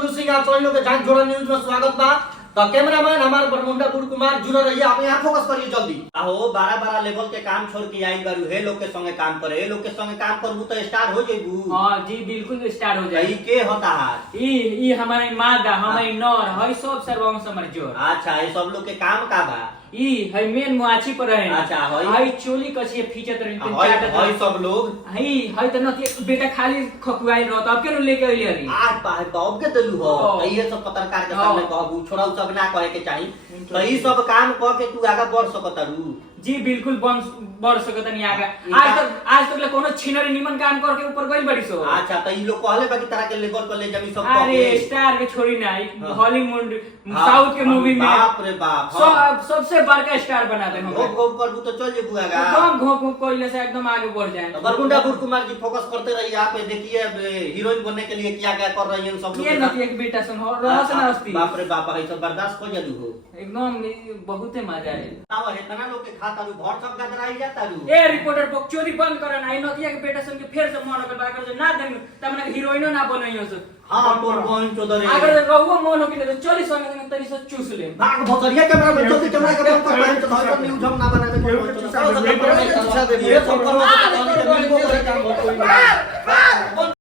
गोलू सिंह आप सभी लोग के जांच जोड़ा न्यूज में स्वागत बा। तो कैमरामैन हमारे बरमुंडा गुरु कुमार जुड़ रही है, आप यहाँ फोकस करिए जल्दी। आहो 12 लेवल के काम छोड़ के आई बारू हे लोग के संगे काम करे, हे लोग के संगे काम करबू तो स्टार्ट हो जेबू। हां जी बिल्कुल स्टार्ट हो जाए। ई के होता है? ई हमारे मादा हमारी नौर है सब सर्वों समर जोर। अच्छा ये सब लोग के काम का बा? ई है मेन मुआची पर है। अच्छा है चोली कछे फीचत रही तीन है चार सब लोग है त न बेटा खाली खकुआई रहत अब के लेके आइली हरी आज पाए कब के दलू हो तो ये सब पत्रकार के सामने कहबू छोड़ा सब ना कहे के चाहिए। तो ई सब काम क के तू आगे बढ़ सकतारू। जी बिल्कुल बढ़ सकत नहीं आगे। आज तक ले कोनो छिनरी निमन काम करके ऊपर गइल बड़ी सो। अच्छा तो ई लोग कहले बाकी तरह के लेवल पर ले जमी सब अरे स्टार के छोड़ी ना हॉलीवुड साउथ के मूवी में बाप रे बाप सबसे बड़का स्टार बना दे हम। घोप घोप करबू तो चल जेबू आगे। एकदम घोप घोप कोइले से एकदम आगे बढ़ जाए। तो बरमुंडा गुरु कुमार जी फोकस करते रहिए। आप देखिए हीरोइन बनने के लिए क्या क्या कर रही हैं सब लोग। ये नती एक बेटा सुन हो रहस ना हस्ती। बाप रे बाप है सब बर्दाश्त हो जलू हो एकदम बहुत ही मजा आए। ताव है तना लोग के खाता रू भर सब गदराई जाता रू। ए रिपोर्टर बक चोरी बंद करन आई नतिया के बेटा सुन के फिर से मन कर बाकर जो ना देन तमने हीरोइनो ना बनइयो से। हां तोर बहन चोदरे अगर रहुओ मन हो कि तो चली संगे तरी से चूस ले। भाग भोसरिया कैमरा में जल्दी कैमरा के बंद कर न्यूज हम ना बनावे। ये सब